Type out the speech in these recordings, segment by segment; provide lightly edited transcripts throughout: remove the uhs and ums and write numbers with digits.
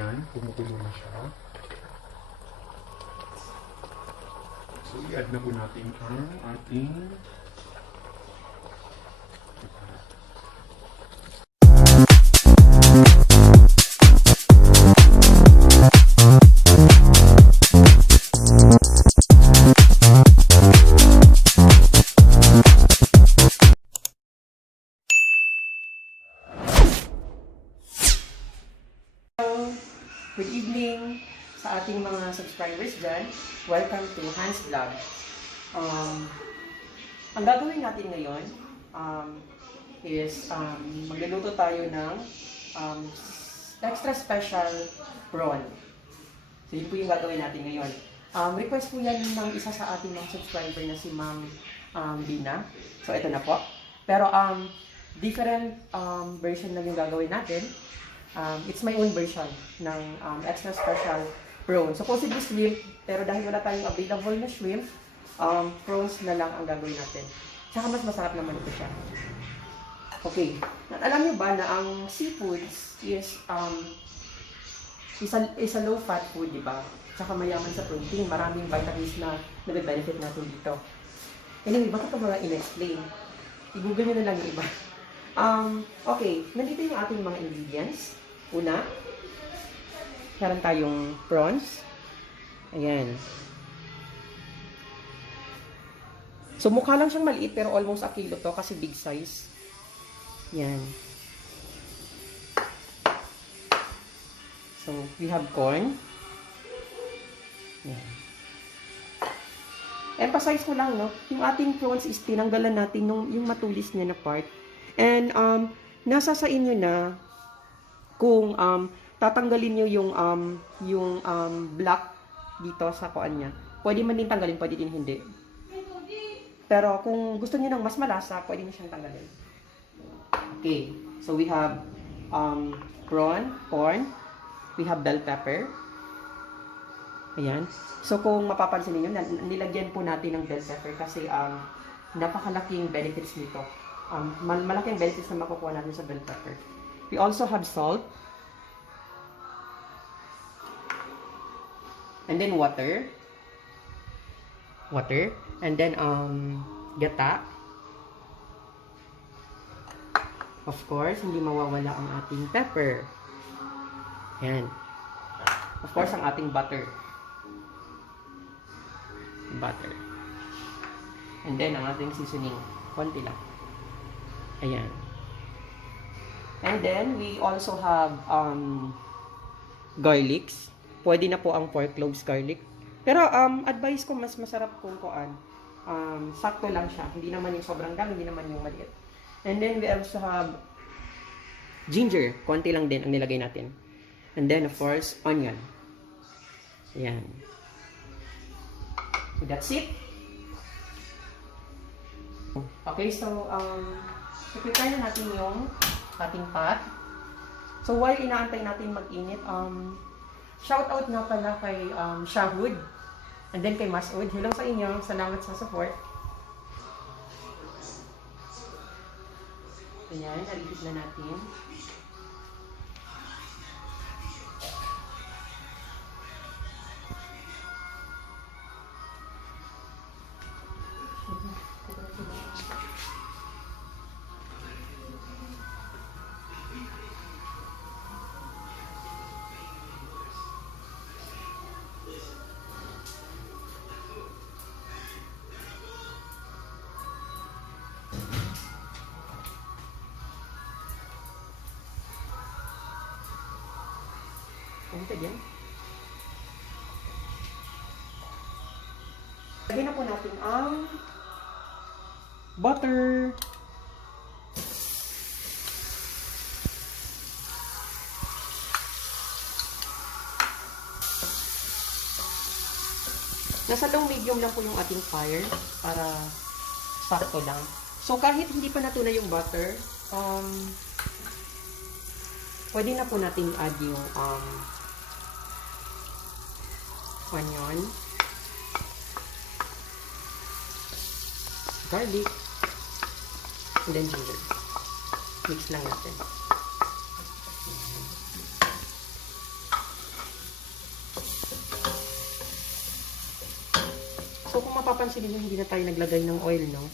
Ayan, kumukulo na siya. So, i-add na po natin ang ating good evening sa ating mga subscribers dyan. Welcome to Hans Vlog. Ang gagawin natin ngayon is magluluto tayo ng extra special prawn. So yun po yung gagawin natin ngayon. Request po yan ng isa sa ating mga subscriber na si Ma'am Bina. So ito na po. Pero different version lang yung gagawin natin. It's my own version ng extra special prawn. Supposedly shrimp, pero dahil wala tayong available na shrimp, prawns na lang ang gagawin natin. Tsaka mas masarap naman ito siya. Okay. Alam niyo ba na ang seafoods is a low fat food, di ba? Tsaka mayaman sa protein, maraming vitamins na nabe-benefit natin dito. Anyway, bakit ito mga in-explain? I-google nyo na lang yung iba. Okay, nandito yung ating mga ingredients. Una, meron tayong prawns. Ayan. So, mukha lang siyang maliit pero almost a kilo to kasi big size. Ayan. So, we have corn. Ayan. Emphasize ko lang, no? Yung ating prawns is tinanggalan natin yung matulis niya na part. And, nasa sa inyo na kung tatanggalin nyo yung black dito sa kuan niya. Pwede man din tanggalin, pwede din hindi. Pero kung gusto niyo ng mas malasa, pwede niyo siyang tanggalin. Okay. So, we have prawn, corn, we have bell pepper. Ayan. So, kung mapapansin niyo, nilagyan po natin ng bell pepper kasi napakalaking benefits nito. Malaking benefits na makukuha natin sa bell pepper. We also have salt. And then water. Water. And then gata. Of course, hindi mawawala ang ating pepper. Yan. Of course, ang ating butter. Butter. And then ang ating seasoning. Konti lang. Ayan. And then, we also have garlics. Pwede na po ang pork cloves garlic. Pero, advice ko, mas masarap kung kuan. Sakto lang siya. Hindi naman yung sobrang dami, hindi naman yung maliit. And then, we also have ginger. Konti lang din ang nilagay natin. And then, of course, onion. Ayan. So, that's it. Okay, so, prepare na natin yung ating pot. So, while inaantay natin mag-init, shout out nga pala kay Shahud and then kay Masud. Hello sa inyo. Salamat sa support. Ayan, naligid na natin. Punta dyan. Lagyan na po natin ang butter. Nasa low medium lang po yung ating fire para sakto lang. So kahit hindi pa natunay yung butter, pwede na po natin add yung onion, garlic, and then ginger. Mix lang natin. mapapansin niyo, hindi na tayo naglagay ng oil, no?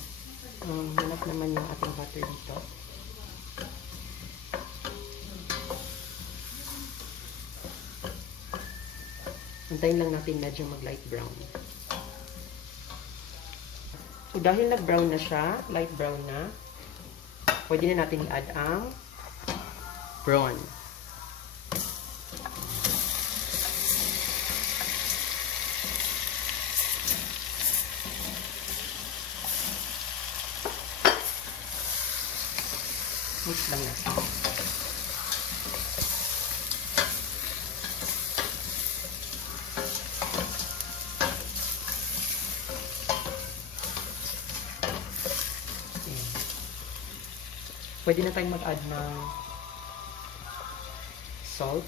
Hanap naman yung ating butter dito. Antayin lang natin medyo mag-light brown. So, dahil nag-brown na siya, light brown na, pwede na natin i-add ang prawn. Mix lang natin. Pwede na tayong mag-add ng salt.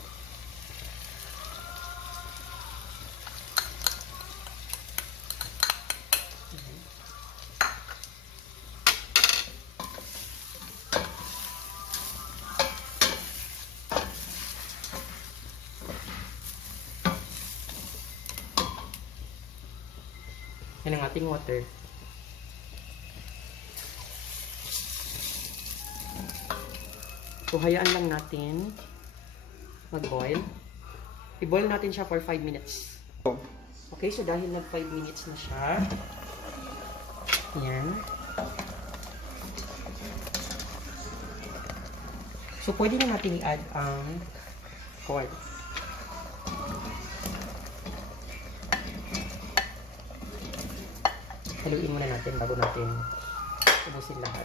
Yan ang ating water. So, hayaan lang natin mag-boil. I-boil natin siya for 5 minutes. Okay, so dahil nag 5 minutes na siya, yan. So, pwede na natin i-add ang corn. Haluin muna natin bago natin ubusin lahat.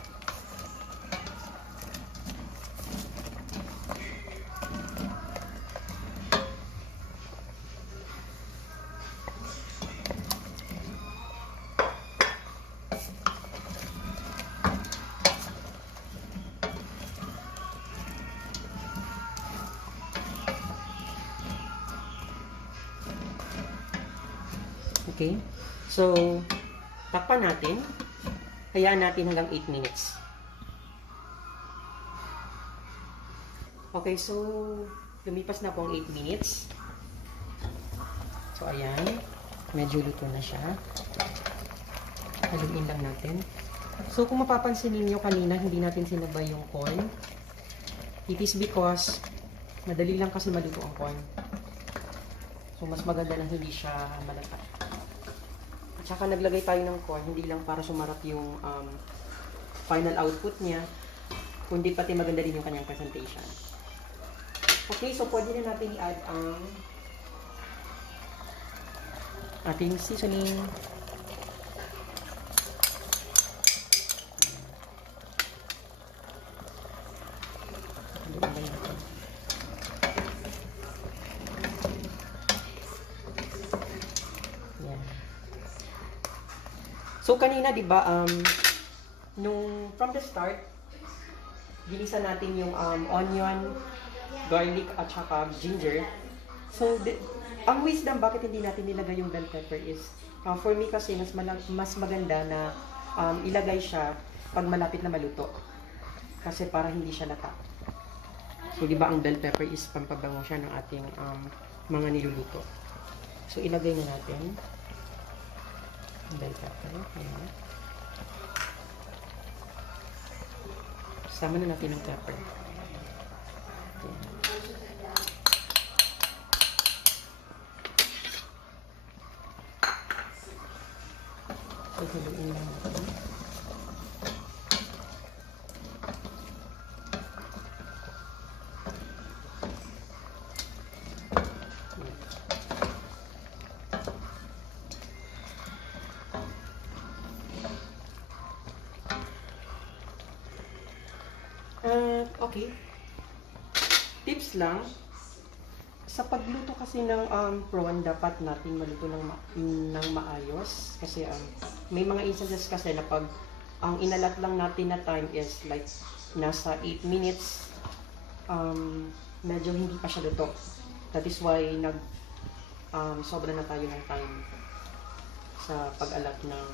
Okay? So, takpan natin. Hayaan natin hanggang 8 minutes. Okay, so, lumipas na po ang 8 minutes. So, ayan. Medyo luto na siya. Haluin lang natin. So, kung mapapansin ninyo kanina, hindi natin sinabay yung corn. It is because, madali lang kasi maluto ang corn. So, mas maganda na hindi siya malata. Tsaka naglagay tayo ng corn, hindi lang para sumarap yung final output niya, kundi pati maganda din yung kanyang presentation. Okay, so pwede na natin i-add ang ating seasoning. So, kanina, di ba, from the start, ginisa natin yung onion, garlic, at saka ginger. So, ang wisdom, bakit hindi natin nilagay yung bell pepper is, for me kasi, mas maganda na ilagay siya pag malapit na maluto. Kasi para hindi siya lata. So, di ba, ang bell pepper is pampabango siya ng ating mga niluluto. So, ilagay na natin. Bell pepper. Ayan. Sama na natin ang pepper. Ayan. So, haluin lang natin. Okay. Tips lang. Sa pagluto kasi ng prawn, dapat natin maluto ng maayos. Kasi may mga instances kasi na pag ang inalat lang natin na time is like nasa 8 minutes, medyo hindi pa siya luto. That is why sobra na tayo ng time sa pag-alat ng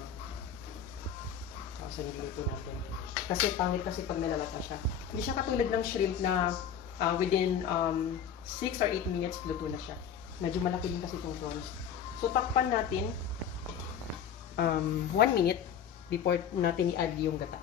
sa niluto natin. Kasi pangit kasi pag nalalata siya. Hindi siya katulad ng shrimp na within 6 or 8 minutes luto na siya. Medyo malaki din kasi itong prawns. So takpan natin 1 minute before natin i-add yung gata.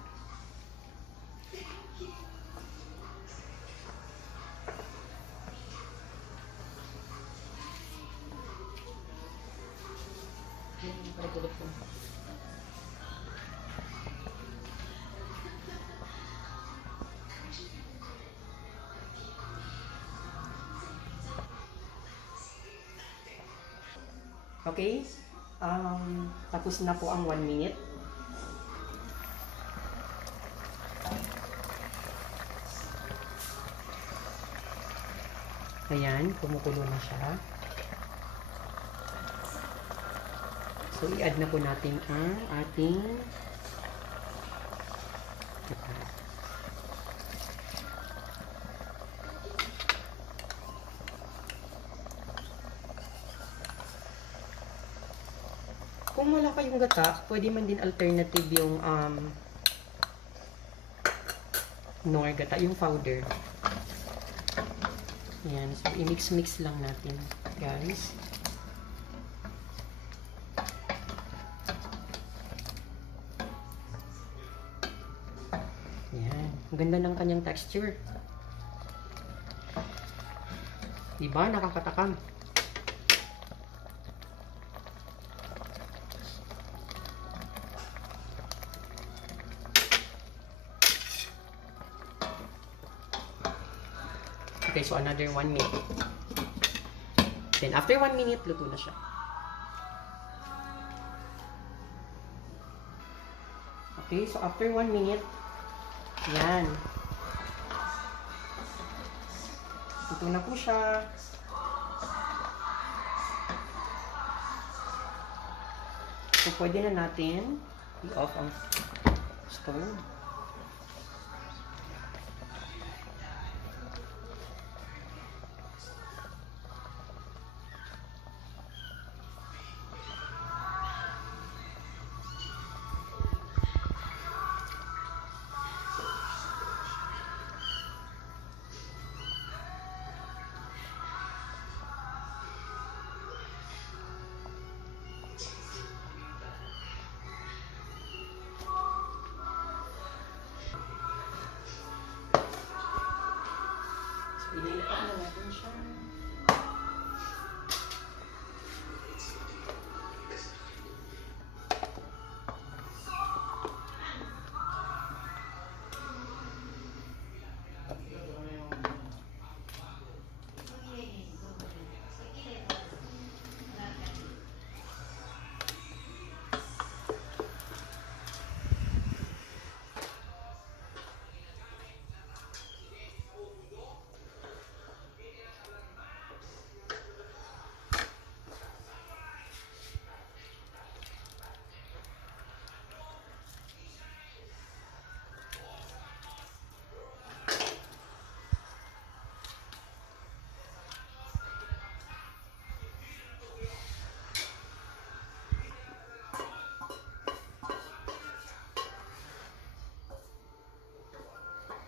Okay? Tapos na po ang 1 minute. Ayan, kumukulo na siya. So, i-add na po natin ang ating gata. Kung wala kayong gata, pwede man din alternative yung nor gata, yung powder. Ayan, so i-mix-mix lang natin, guys. Ayan, ang ganda ng kanyang texture. Diba? Nakakatakam. Okay, so another 1 minute. Then, after 1 minute, luto na siya. Okay, so after 1 minute, yan. Luto na po siya. So, pwede na natin i-off ang stove. Ililipat na natin siya.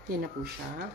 Yan na po siya.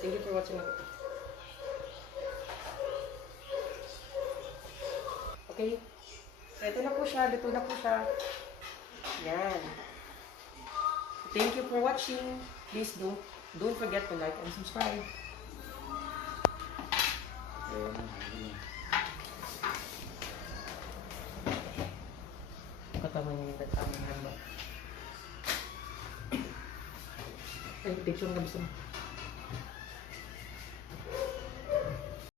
Thank you for watching. Okay. So, ito na po siya. Luto na po siya. Yan. Thank you for watching. Please don't forget to like and subscribe. Katawan niyo yung tamang hamba. Ay, picture nga gusto mo.